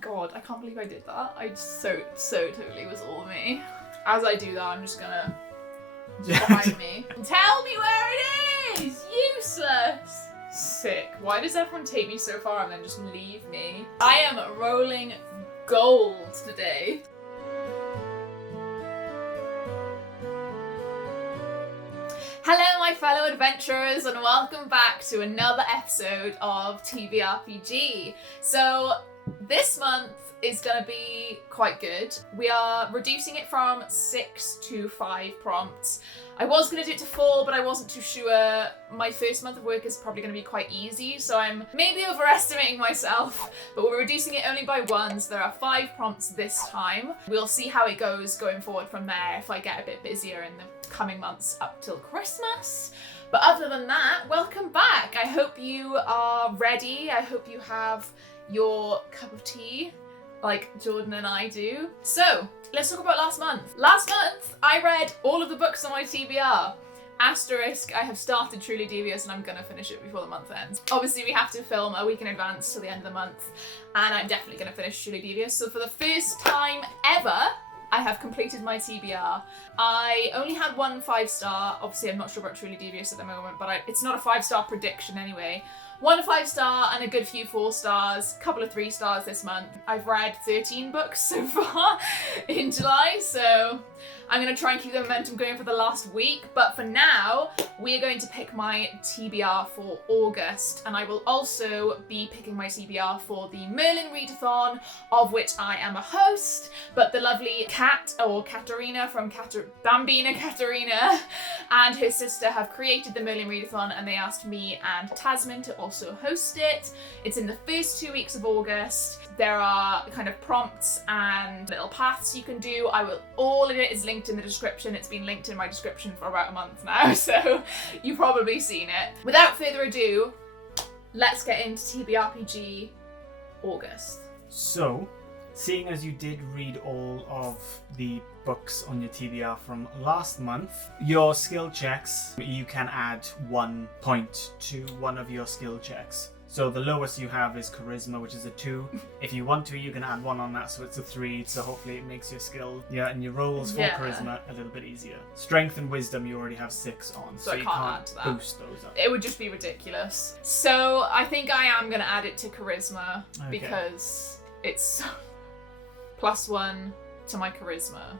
god, I can't believe I did that. I so totally was all me. As I do that, I'm just gonna behind me. Tell me where it is! Useless! Sick. Why does everyone take me so far and then just leave me? I am rolling gold today. Hello my fellow adventurers and welcome back to another episode of TBRPG. So this month is going to be quite good. We are reducing it from 6 to 5 prompts. I was going to do it to 4, but I wasn't too sure. My first month of work is probably going to be quite easy, so I'm maybe overestimating myself, but we're reducing it only by 1, so there are 5 prompts this time. We'll see how it goes going forward from there if I get a bit busier in the coming months up till Christmas. But other than that, welcome back. I hope you are ready. I hope you have your cup of tea like Jordan and I do. So, let's talk about last month. Last month, I read all of the books on my TBR. Asterisk, I have started Truly Devious and I'm gonna finish it before the month ends. Obviously, we have to film a week in advance till the end of the month, and I'm definitely gonna finish Truly Devious. So for the first time ever, I have completed my TBR. I only had 1 5-star. Obviously, I'm not sure about Truly Devious at the moment, but it's not a 5-star prediction anyway. 1 5-star and a good few 4 stars, a couple of 3 stars this month. I've read 13 books so far in July, so I'm going to try and keep the momentum going for the last week. But for now, we're going to pick my TBR for August. And I will also be picking my TBR for the MERLIN Readathon, of which I am a host. But the lovely Kat, or Katarina from Bambina Katarina, and her sister have created the MERLIN Readathon, and they asked me and Tasman to also host it. It's in the first 2 weeks of August. There are kind of prompts and little paths you can do. All of it is linked in the description. It's been linked in my description for about a month now, so you've probably seen it. Without further ado, let's get into TBRPG August. So, seeing as you did read all of the books on your TBR from last month, your skill checks, you can add 1 point to one of your skill checks. So the lowest you have is Charisma, which is a 2. If you want to, you can add 1 on that, so it's a 3. So hopefully it makes your skill, and your rolls for Charisma a little bit easier. Strength and Wisdom, you already have 6 on, so you can't add to that. Boost those up. It would just be ridiculous. So I think I am going to add it to Charisma, because it's +1 to my Charisma.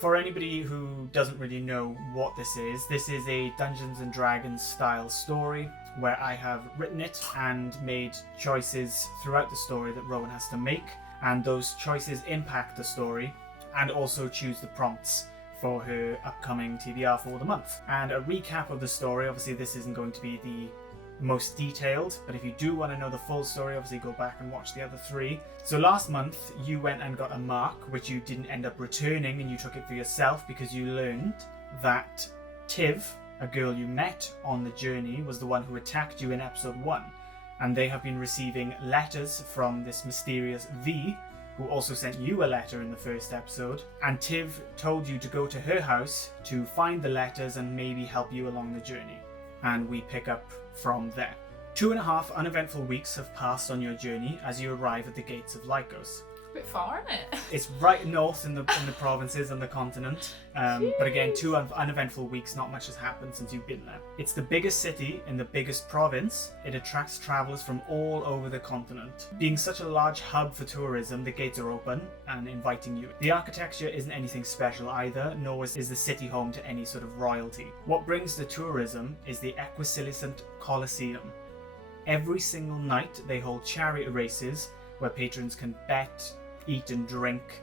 For anybody who doesn't really know what this is a Dungeons and Dragons style story where I have written it and made choices throughout the story that Rowan has to make, and those choices impact the story, and also choose the prompts for her upcoming TBR for the month. And a recap of the story, obviously this isn't going to be the most detailed, but if you do want to know the full story, obviously go back and watch the other 3. So last month you went and got a mark which you didn't end up returning, and you took it for yourself because you learned that Tiv, a girl you met on the journey, was the one who attacked you in episode 1, and they have been receiving letters from this mysterious V, who also sent you a letter in the first episode, and Tiv told you to go to her house to find the letters and maybe help you along the journey. And we pick up from there. 2.5 uneventful weeks have passed on your journey as you arrive at the gates of Lycos. A bit far, isn't it? It's right north in the provinces and the continent, but again, 2 uneventful weeks, not much has happened since you've been there. It's the biggest city in the biggest province. It attracts travellers from all over the continent. Being such a large hub for tourism, the gates are open and inviting you. The architecture isn't anything special either, nor is the city home to any sort of royalty. What brings the tourism is the Equisillicent Colosseum. Every single night they hold chariot races where patrons can bet, eat and drink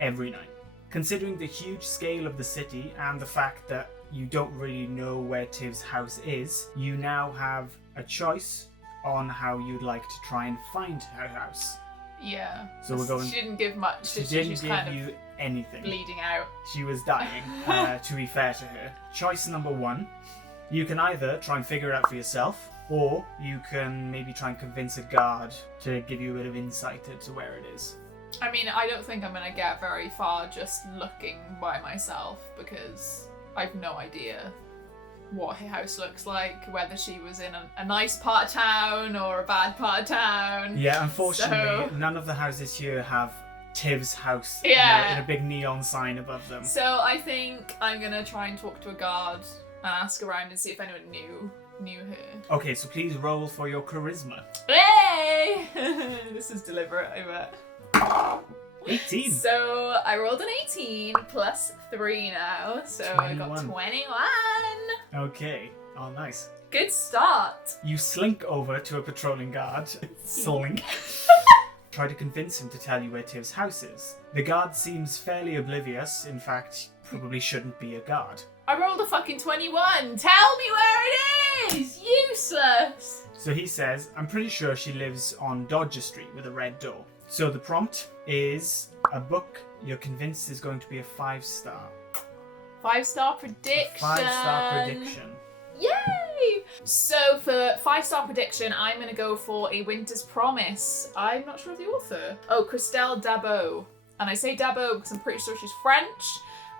every night. Considering the huge scale of the city and the fact that you don't really know where Tiv's house is, you now have a choice on how you'd like to try and find her house. Yeah. So we're going. She didn't give much. She didn't give you anything. Bleeding out. She was dying, to be fair to her. Choice number 1, you can either try and figure it out for yourself, or you can maybe try and convince a guard to give you a bit of insight into where it is. I mean, I don't think I'm going to get very far just looking by myself, because I've no idea what her house looks like, whether she was in a nice part of town or a bad part of town. Yeah, unfortunately, none of the houses here have Tiv's house in a big neon sign above them. So I think I'm gonna try and talk to a guard and ask around and see if anyone knew her. Okay, so please roll for your charisma. Hey! This is deliberate, I bet. 18. So I rolled an 18 plus 3 now, so I got 21. Okay. Oh, nice. Good start. You slink over to a patrolling guard. Slink. Try to convince him to tell you where Tiv's house is. The guard seems fairly oblivious. In fact, probably shouldn't be a guard. I rolled a fucking 21. Tell me where it is. Useless. So he says, I'm pretty sure she lives on Dodger Street with a red door. So the prompt is a book you're convinced is going to be a 5-star. 5-star prediction. 5-star prediction. Yay! So for 5-star prediction, I'm going to go for A Winter's Promise. I'm not sure of the author. Oh, Christelle Dabot. And I say Dabot because I'm pretty sure she's French.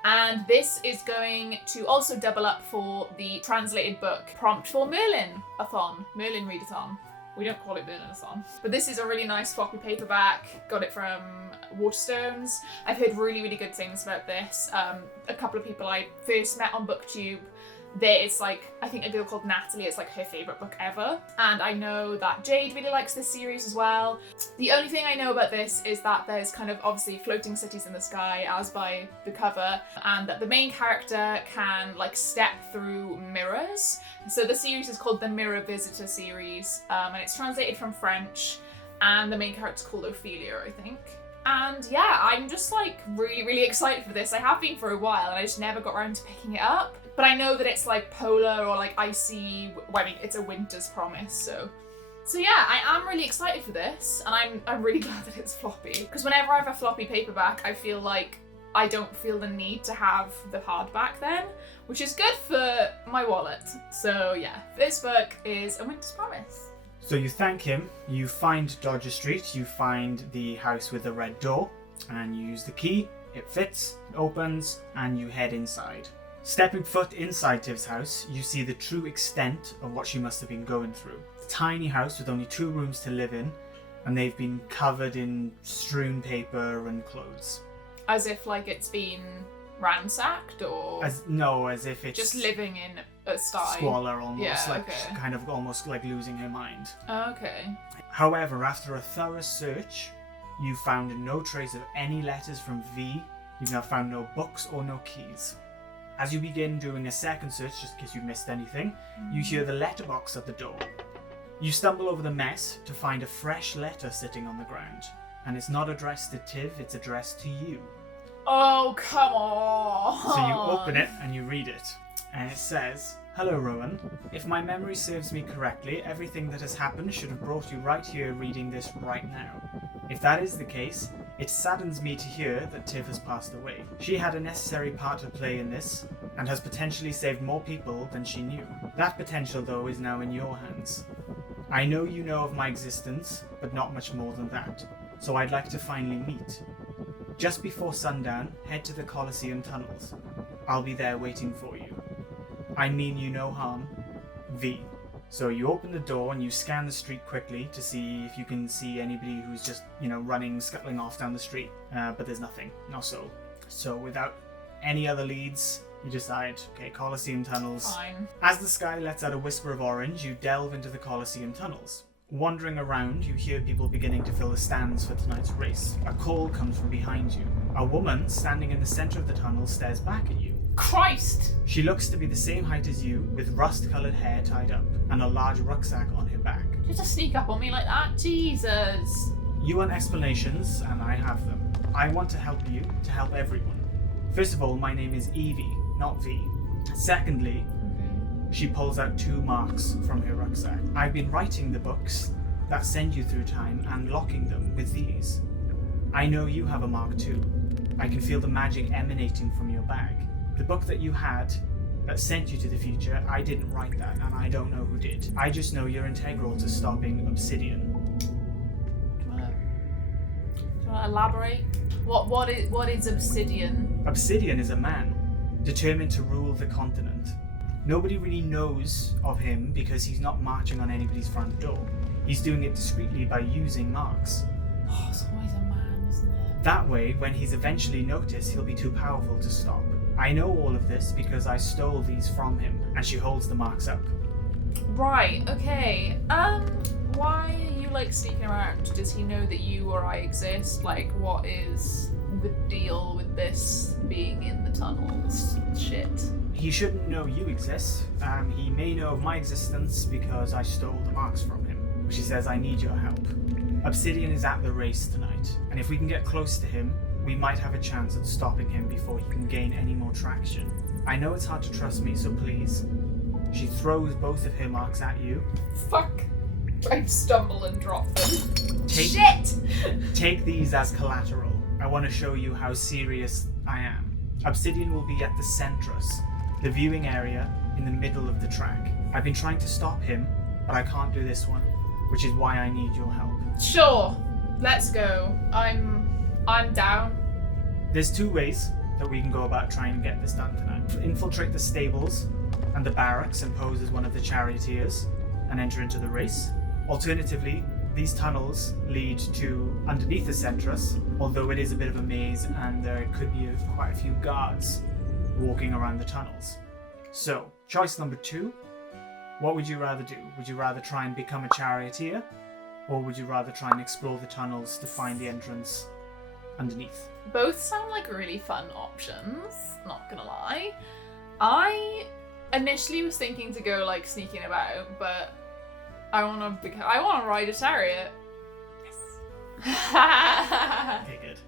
And this is going to also double up for the translated book prompt for MERLIN-athon. MERLIN Readathon. We don't call it Readathon. But this is a really nice floppy paperback. Got it from Waterstones. I've heard really, really good things about this. A couple of people I first met on BookTube, it's like, I think a girl called Natalie, it's like her favourite book ever. And I know that Jade really likes this series as well. The only thing I know about this is that there's kind of obviously floating cities in the sky, as by the cover, and that the main character can like step through mirrors. So the series is called the Mirror Visitor series, and it's translated from French, and the main character's called Ophelia, I think. And yeah, I'm just like really, really excited for this. I have been for a while and I just never got around to picking it up. But I know that it's like polar or like icy, well, I mean, it's A Winter's Promise, so yeah, I am really excited for this, and I'm really glad that it's floppy. Because whenever I have a floppy paperback, I feel like I don't feel the need to have the hardback then, which is good for my wallet. So yeah, this book is A Winter's Promise. So you thank him, you find Dodger Street, you find the house with the red door, and you use the key, it fits, it opens, and you head inside. Stepping foot inside Tiv's house, you see the true extent of what she must have been going through. It's a tiny house with only 2 rooms to live in, and they've been covered in strewn paper and clothes. As if like it's been ransacked, or as if it's just living in a sty. Squalor almost, yeah, kind of almost like losing her mind. Okay. However, after a thorough search, you found no trace of any letters from V. You've now found no books or no keys. As you begin doing a second search, just in case you missed anything, you hear the letterbox at the door. You stumble over the mess to find a fresh letter sitting on the ground, and it's not addressed to Tiv, it's addressed to you. Oh, come on! So you open it and you read it, and it says, "Hello, Rowan. If my memory serves me correctly, everything that has happened should have brought you right here reading this right now. If that is the case, it saddens me to hear that Tiv has passed away. She had a necessary part to play in this, and has potentially saved more people than she knew. That potential, though, is now in your hands. I know you know of my existence, but not much more than that, so I'd like to finally meet. Just before sundown, head to the Colosseum tunnels. I'll be there waiting for you. I mean you no harm. V." So you open the door and you scan the street quickly to see if you can see anybody who's just, running, scuttling off down the street. But there's nothing, no soul. So without any other leads, you decide, okay, Colosseum tunnels. Fine. As the sky lets out a whisper of orange, you delve into the Colosseum tunnels. Wandering around, you hear people beginning to fill the stands for tonight's race. A call comes from behind you. A woman standing in the center of the tunnel stares back at you. Christ! She looks to be the same height as you, with rust-coloured hair tied up, and a large rucksack on her back. Just sneak up on me like that? Jesus! You want explanations, and I have them. I want to help you, to help everyone. First of all, my name is Evie, not V. Secondly, she pulls out 2 marks from her rucksack. I've been writing the books that send you through time and locking them with these. I know you have a mark too. I can feel the magic emanating from your bag. The book that you had that sent you to the future, I didn't write that, and I don't know who did. I just know you're integral to stopping Obsidian. Do you want to elaborate? What is Obsidian? Obsidian is a man, determined to rule the continent. Nobody really knows of him because he's not marching on anybody's front door. He's doing it discreetly by using marks. Oh, it's always a man, isn't it? That way, when he's eventually noticed, he'll be too powerful to stop. I know all of this because I stole these from him, and she holds the marks up. Right, okay. Why are you, like, sneaking around? Does he know that you or I exist? Like, what is the deal with this being in the tunnels? Shit. He shouldn't know you exist. He may know of my existence because I stole the marks from him. She says, I need your help. Obsidian is at the race tonight, and if we can get close to him, we might have a chance at stopping him before he can gain any more traction. I know it's hard to trust me, so please. She throws both of her marks at you. Fuck. I stumble and drop them. Shit! Take these as collateral. I want to show you how serious I am. Obsidian will be at the centrus, the viewing area in the middle of the track. I've been trying to stop him, but I can't do this one, which is why I need your help. Sure, let's go. I'm down. There's two ways that we can go about trying to get this done tonight. Infiltrate the stables and the barracks and pose as one of the charioteers and enter into the race. Alternatively, these tunnels lead to underneath the centrus, although it is a bit of a maze and there could be quite a few guards walking around the tunnels. So, choice number 2, what would you rather do? Would you rather try and become a charioteer, or would you rather try and explore the tunnels to find the entrance underneath? Both sound like really fun options, not gonna lie. I initially was thinking to go like sneaking about, but I wanna ride a chariot. Yes. Okay, good.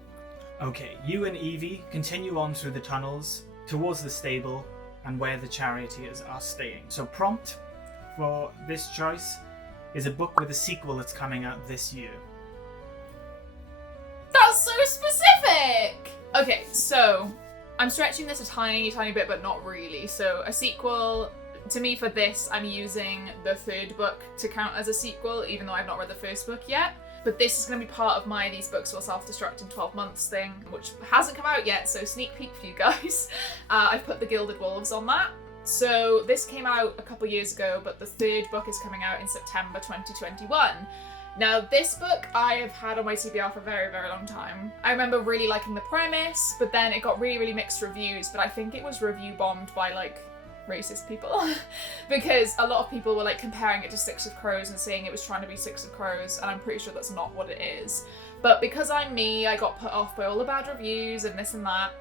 Okay, you and Evie continue on through the tunnels towards the stable and where the charioteers are staying. So prompt for this choice is a book with a sequel that's coming out this year. That's so specific! Okay, so I'm stretching this a tiny bit, but not really. So a sequel, to me for this, I'm using the third book to count as a sequel, even though I've not read the first book yet. But this is going to be part of my These Books Will Self-Destruct in 12 Months thing, which hasn't come out yet, so sneak peek for you guys. I've put the Gilded Wolves on that. So this came out a couple years ago, but the third book is coming out in September 2021. Now, this book I have had on my TBR for a very, very long time. I remember really liking the premise, but then it got really, really mixed reviews, but I think it was review bombed by, like, racist people. Because a lot of people were, like, comparing it to Six of Crows and saying it was trying to be Six of Crows, and I'm pretty sure that's not what it is. But because I'm me, I got put off by all the bad reviews and this and that.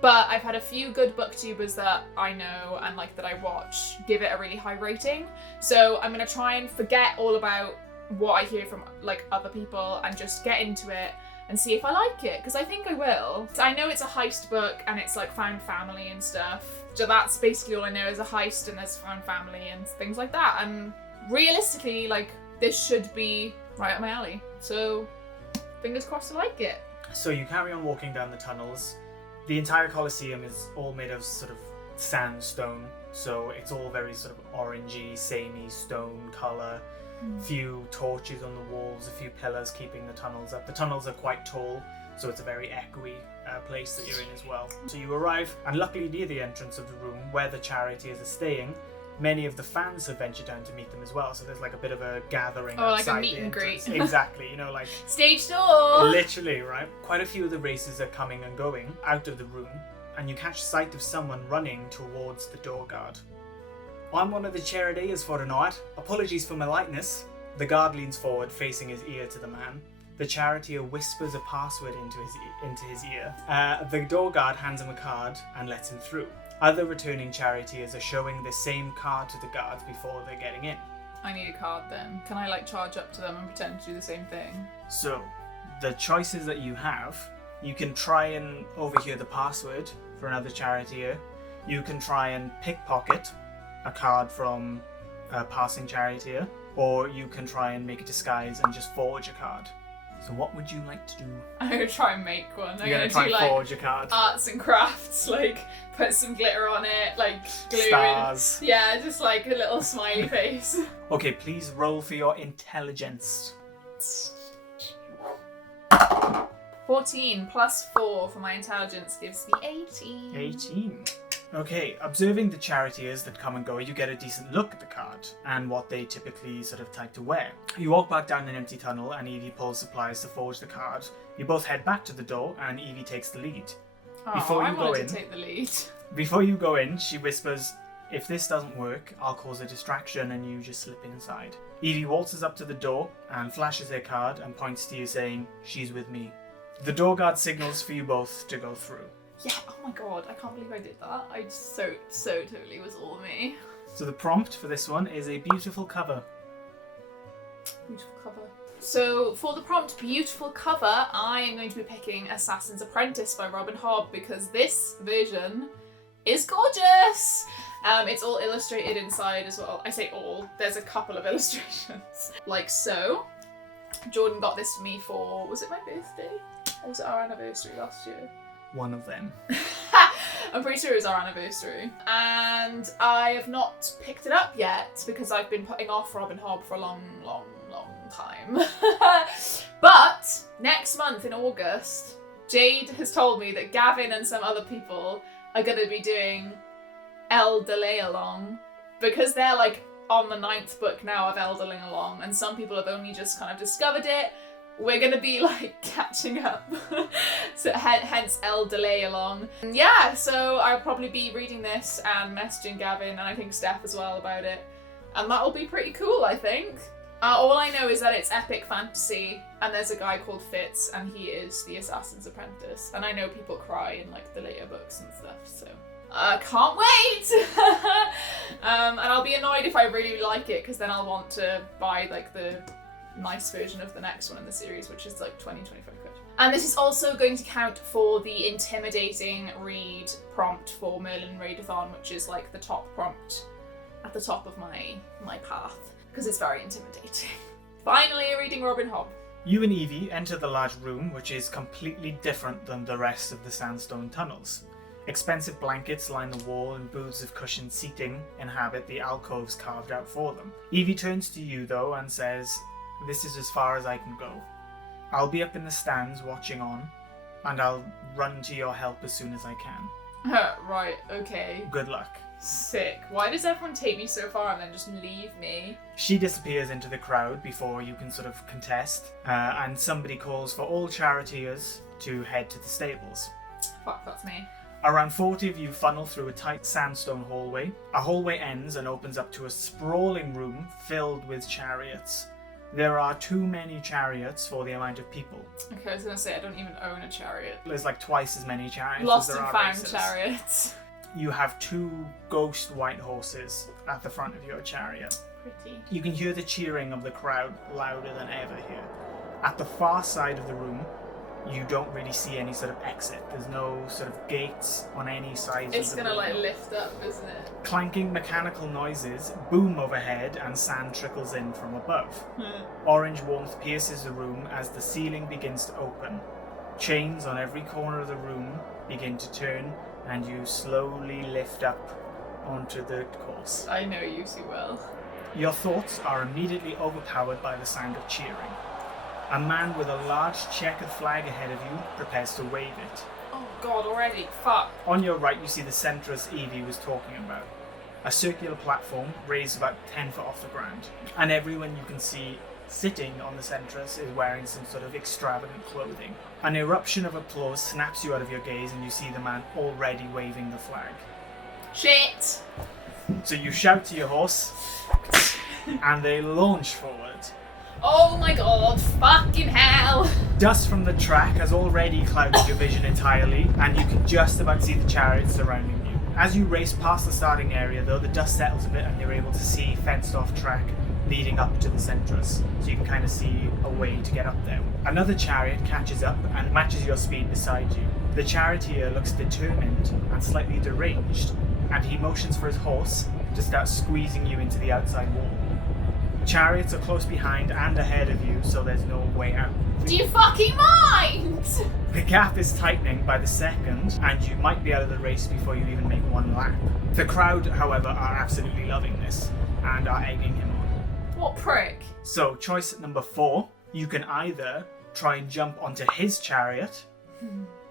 But I've had a few good booktubers that I know and, like, that I watch give it a really high rating. So I'm gonna try and forget all about what I hear from like other people and just get into it and see if I like it, because I think I will. I know it's a heist book and it's like found family and stuff. So that's basically all I know, is a heist and there's found family and things like that. And realistically, like, this should be right up my alley. So fingers crossed I like it. So you carry on walking down the tunnels. The entire Colosseum is all made of sort of sandstone, so it's all very sort of orangey, samey stone colour. Few torches on the walls, a few pillars keeping the tunnels up. The tunnels are quite tall, so it's a very echoey place that you're in as well. So you arrive, and luckily near the entrance of the room where the charioteers are staying, many of the fans have ventured down to meet them as well. So there's like a bit of a gathering outside like a meet the and entrance. greet. Exactly, you know, like stage door. Literally, right? Quite a few of the races are coming and going out of the room, and you catch sight of someone running towards the door guard. I'm one of the charioteers for tonight. Apologies for my lateness. The guard leans forward, facing his ear to the man. The charioteer whispers a password into his ear. The door guard hands him a card and lets him through. Other returning charioteers are showing the same card to the guards before they're getting in. I need a card then. Can I like charge up to them and pretend to do the same thing? So, the choices that you have, you can try and overhear the password for another charioteer. You can try and pickpocket a card from a passing charioteer, or you can try and make a disguise and just forge a card. So what would you like to do? I'm gonna try and make one. I'm You're gonna try do and like forge a card. arts and crafts, like put some glitter on it, like glue Stars. and yeah, just like a little smiley face. Okay, please roll for your intelligence. 14 plus 4 for my intelligence gives me 18. 18. Okay, observing the charioteers that come and go, you get a decent look at the card and what they typically sort of type to wear. You walk back down an empty tunnel and Evie pulls supplies to forge the card. You both head back to the door and Evie takes the lead. Oh, I wanted to take the lead. Before you go in, she whispers, "If this doesn't work, I'll cause a distraction and you just slip inside." Evie waltzes up to the door and flashes her card and points to you saying, "She's with me." The door guard signals for you both to go through. Yeah, oh my god, I can't believe I did that. I so totally was all me. So the prompt for this one is a beautiful cover. Beautiful cover. So for the prompt beautiful cover, I am going to be picking Assassin's Apprentice by Robin Hobb because this version is gorgeous. It's all illustrated inside as well. I say all, there's a couple of illustrations. Like so. Jordan got this for me for, was it my birthday? Or was it our anniversary last year? One of them. I'm pretty sure it was our anniversary. And I have not picked it up yet because I've been putting off Robin Hobb for a long time. But next month in August, Jade has told me that Gavin and some other people are going to be doing Elderling Along because they're like on the 9th book now of Elderling Along and some people have only just kind of discovered it. We're going to be like catching up. So hence Elderling Along. Yeah, so I'll probably be reading this and messaging Gavin and I think Steph as well about it. And that'll be pretty cool, I think. All I know is that it's epic fantasy and there's a guy called Fitz and he is the Assassin's Apprentice. And I know people cry in like the later books and stuff, so can't wait! And I'll be annoyed if I really like it because then I'll want to buy like the nice version of the next one in the series, which is like 20-25 quid. And this is also going to count for the intimidating read prompt for MERLIN Readathon, which is like the top prompt at the top of my path. Because it's very intimidating. Finally, reading Robin Hobb. You and Evie enter the large room, which is completely different than the rest of the sandstone tunnels. Expensive blankets line the wall and booths of cushioned seating inhabit the alcoves carved out for them. Evie turns to you though and says, "This is as far as I can go. I'll be up in the stands watching on, and I'll run to your help as soon as I can." Right, okay. Good luck. Sick. Why does everyone take me so far and then just leave me? She disappears into the crowd before you can sort of contest, and somebody calls for all charioteers to head to the stables. Fuck, that's me. Around 40 of you funnel through a tight sandstone hallway. A hallway ends and opens up to a sprawling room filled with chariots. There are too many chariots for the amount of people. Okay, I was gonna say, I don't even own a chariot. There's like twice as many chariots Lost as there and are found races. chariots. You have 2 ghost white horses at the front of your chariot. Pretty. You can hear the cheering of the crowd louder than ever here. At the far side of the room, you don't really see any sort of exit. There's no sort of gates on any sides It's of the gonna room. like lift up, isn't it? Clanking mechanical noises boom overhead and sand trickles in from above. Orange warmth pierces the room as the ceiling begins to open. Chains on every corner of the room begin to turn and you slowly lift up onto the course. I know you too well. Your thoughts are immediately overpowered by the sound of cheering. A man with a large checkered flag ahead of you prepares to wave it. Oh god, already. Fuck. On your right, you see the centrus Evie was talking about. A circular platform raised about 10 foot off the ground. And everyone you can see sitting on the centrus is wearing some sort of extravagant clothing. An eruption of applause snaps you out of your gaze and you see the man already waving the flag. Shit. So you shout to your horse and they launch forward. Oh my god, fucking hell. Dust from the track has already clouded your vision entirely, and you can just about see the chariots surrounding you. As you race past the starting area though, the dust settles a bit and you're able to see fenced off track leading up to the centrus, so you can kind of see a way to get up there. Another chariot catches up and matches your speed beside you. The charioteer looks determined and slightly deranged, and he motions for his horse to start squeezing you into the outside wall. Chariots are close behind and ahead of you, so there's no way out. Do you fucking mind? The gap is tightening by the second, and you might be out of the race before you even make one lap. The crowd, however, are absolutely loving this, and are egging him on. What prick? So, choice number 4, you can either try and jump onto his chariot,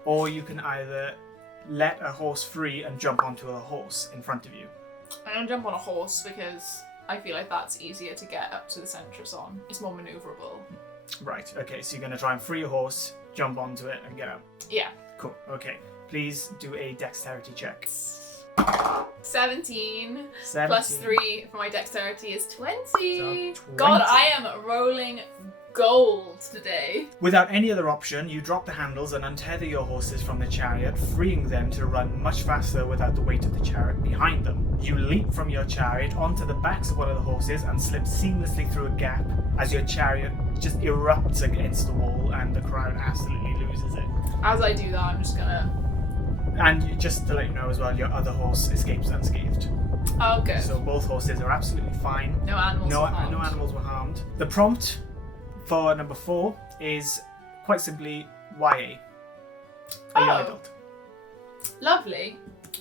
or you can either let a horse free and jump onto a horse in front of you. I'm gonna jump on a horse because I feel like that's easier to get up to the Centris on. It's more manoeuvrable. Right, okay, so you're going to try and free a horse, jump onto it, and get out. Yeah. Cool, okay. Please do a dexterity check. 17 17 plus 3 for my dexterity is 20. So 20. God, I am rolling gold today. Without any other option, you drop the handles and untether your horses from the chariot, freeing them to run much faster without the weight of the chariot behind them. You leap from your chariot onto the backs of one of the horses and slip seamlessly through a gap as your chariot just erupts against the wall and the crowd absolutely loses it. As I do that, I'm just gonna... And just to let you know as well, your other horse escapes unscathed. Oh, good. So both horses are absolutely fine. No animals were harmed. No animals were harmed. The prompt for number 4 is quite simply YA. A young adult. Lovely.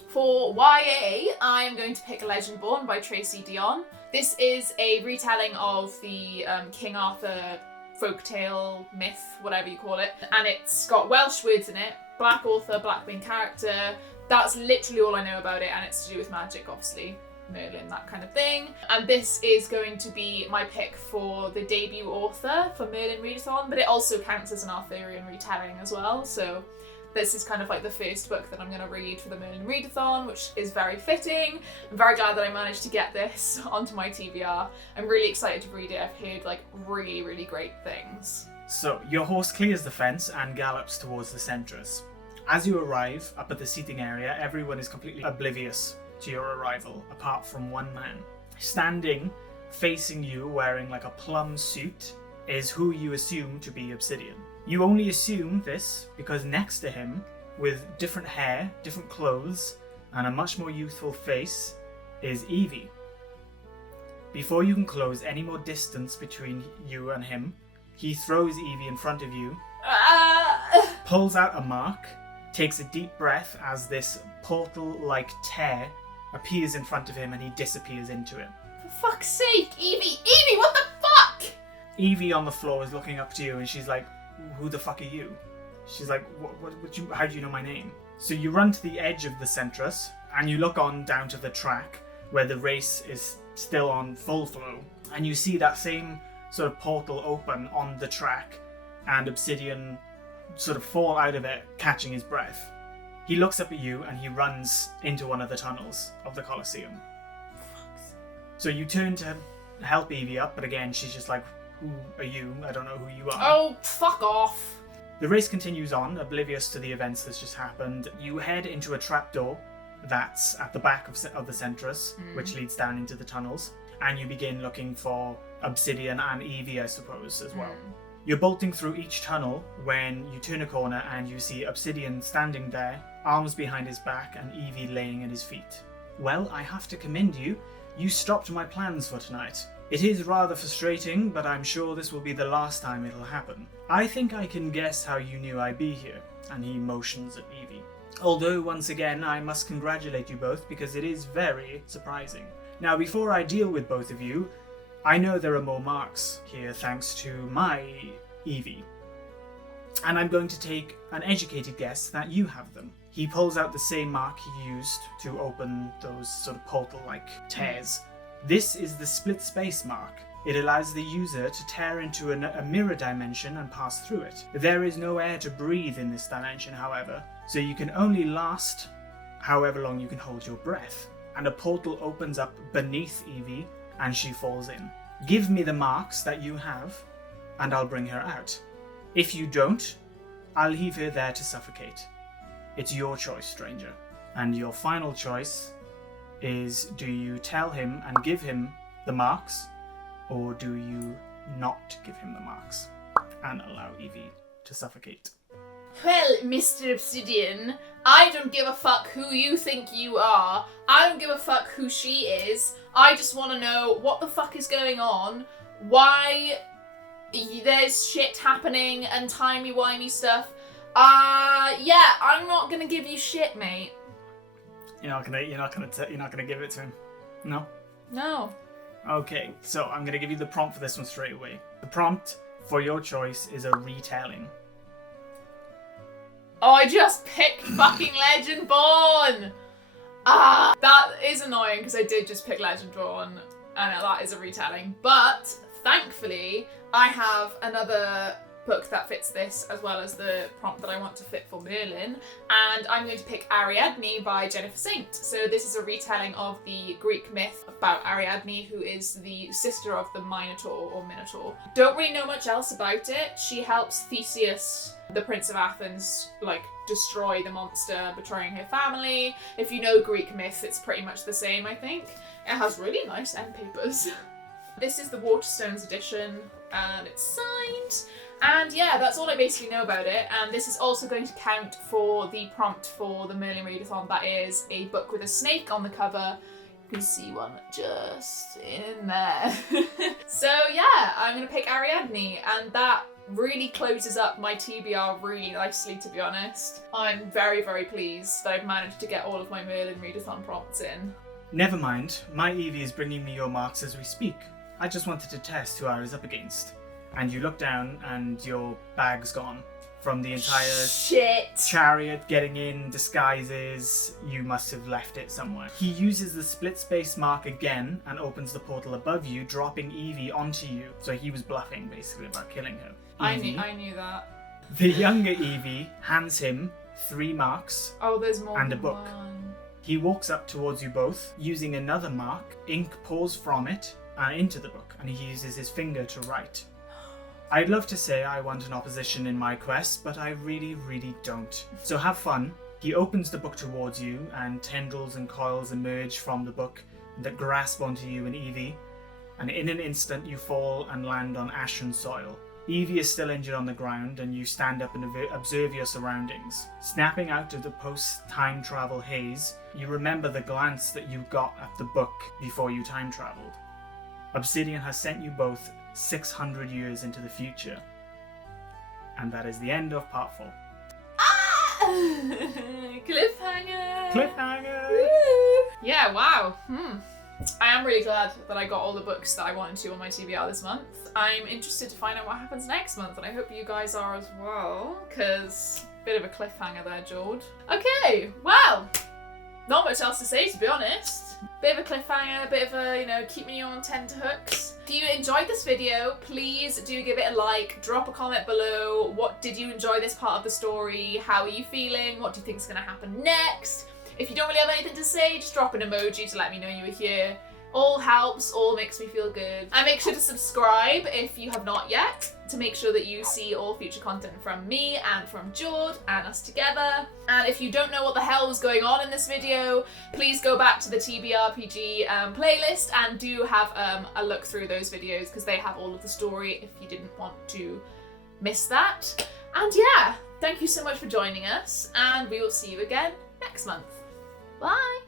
For YA, I'm going to pick A Legend Born by Tracy Dion. This is a retelling of the King Arthur folktale, myth, whatever you call it. And it's got Welsh words in it. Black author, black main character. That's literally all I know about it, and it's to do with magic, obviously. Merlin, that kind of thing. And this is going to be my pick for the debut author for Merlin Readathon, but it also counts as an Arthurian retelling as well. So this is kind of like the first book that I'm going to read for the Merlin Readathon, which is very fitting. I'm very glad that I managed to get this onto my TBR. I'm really excited to read it. I've heard like really, really great things. So your horse clears the fence and gallops towards the Centris. As you arrive up at the seating area, everyone is completely oblivious to your arrival, apart from one man. Standing, facing you, wearing like a plum suit, is who you assume to be Obsidian. You only assume this because next to him, with different hair, different clothes, and a much more youthful face, is Evie. Before you can close any more distance between you and him, he throws Evie in front of you, pulls out a mark, takes a deep breath as this portal-like tear appears in front of him and he disappears into it. For fuck's sake, Evie! Evie, what the fuck? Evie on the floor is looking up to you and she's like, who the fuck are you? She's like, how do you know my name? So you run to the edge of the Centris and you look on down to the track where the race is still on full flow, and you see that same sort of portal open on the track and Obsidian sort of fall out of it, catching his breath. He looks up at you and he runs into one of the tunnels of the Colosseum. So you turn to help Evie up, but again, she's just like, who are you? I don't know who you are. Oh, fuck off. The race continues on, oblivious to the events that's just happened. You head into a trapdoor that's at the back of the Centris, which leads down into the tunnels, and you begin looking for Obsidian and Evie, I suppose, as well. You're bolting through each tunnel when you turn a corner and you see Obsidian standing there, arms behind his back, and Evie laying at his feet. Well, I have to commend you. You stopped my plans for tonight. It is rather frustrating, but I'm sure this will be the last time it'll happen. I think I can guess how you knew I'd be here, and he motions at Evie. Although, once again, I must congratulate you both because it is very surprising. Now, before I deal with both of you, I know there are more marks here thanks to my Evie. And I'm going to take an educated guess that you have them. He pulls out the same mark he used to open those sort of portal-like tears. This is the split space mark. It allows the user to tear into a mirror dimension and pass through it. There is no air to breathe in this dimension, however, so you can only last however long you can hold your breath. And a portal opens up beneath Evie and she falls in. Give me the marks that you have and I'll bring her out. If you don't, I'll leave her there to suffocate. It's your choice, stranger. And your final choice is, do you tell him and give him the marks, or do you not give him the marks and allow Evie to suffocate? Well, Mr. Obsidian, I don't give a fuck who you think you are. I don't give a fuck who she is. I just want to know what the fuck is going on, why there's shit happening and timey-wimey stuff. Yeah, I'm not gonna give you shit, mate. You're not gonna give it to him? No? No. Okay, so I'm gonna give you the prompt for this one straight away. The prompt for your choice is a retelling. Oh, I just picked fucking Legendborn! Ah, that is annoying because I did just pick Legendborn and that is a retelling. But thankfully, I have another book that fits this as well as the prompt that I want to fit for Merlin, and I'm going to pick Ariadne by Jennifer Saint. So this is a retelling of the Greek myth about Ariadne, who is the sister of the Minotaur or Minotaur. Don't really know much else about it. She helps Theseus, the Prince of Athens, like destroy the monster betraying her family. If you know Greek myth, it's pretty much the same, I think. It has really nice end papers. This is the Waterstones edition and it's signed. And yeah, that's all I basically know about it. And this is also going to count for the prompt for the Merlin Readathon. That is a book with a snake on the cover. You can see one just in there. So yeah, I'm going to pick Ariadne, and that really closes up my TBR really nicely, to be honest. I'm very, very pleased that I've managed to get all of my Merlin Readathon prompts in. Never mind, my Evie is bringing me your marks as we speak. I just wanted to test who I was up against. And you look down and your bag's gone. From the entire chariot getting in, disguises, you must have left it somewhere. He uses the split space mark again and opens the portal above you, dropping Evie onto you. So he was bluffing basically about killing her. Evie, I knew that. The younger Evie hands him 3 marks there's more and a than book. one. He walks up towards you both, using another mark. Ink pours from it and into the book, and he uses his finger to write. I'd love to say I want an opposition in my quest, but I really, really don't. So have fun. He opens the book towards you, and tendrils and coils emerge from the book that grasp onto you and Evie, and in an instant you fall and land on ashen soil. Evie is still injured on the ground, and you stand up and observe your surroundings. Snapping out of the post-time travel haze, you remember the glance that you got at the book before you time traveled. Obsidian has sent you both 600 years into the future. And that is the end of part 4. Ah! Cliffhanger! Cliffhanger! Woo! Yeah, wow. I am really glad that I got all the books that I wanted to on my TBR this month. I'm interested to find out what happens next month, and I hope you guys are as well, because bit of a cliffhanger there, George. Okay, well, not much else to say, to be honest. Bit of a cliffhanger, bit of a, keeping you on tenterhooks. If you enjoyed this video, please do give it a like, drop a comment below. What did you enjoy this part of the story? How are you feeling? What do you think is going to happen next? If you don't really have anything to say, just drop an emoji to let me know you were here. All helps, all makes me feel good. And make sure to subscribe if you have not yet, to make sure that you see all future content from me and from Jord and us together. And if you don't know what the hell was going on in this video, please go back to the TBRPG playlist and do have a look through those videos, because they have all of the story if you didn't want to miss that. And yeah, thank you so much for joining us, and we will see you again next month. Bye!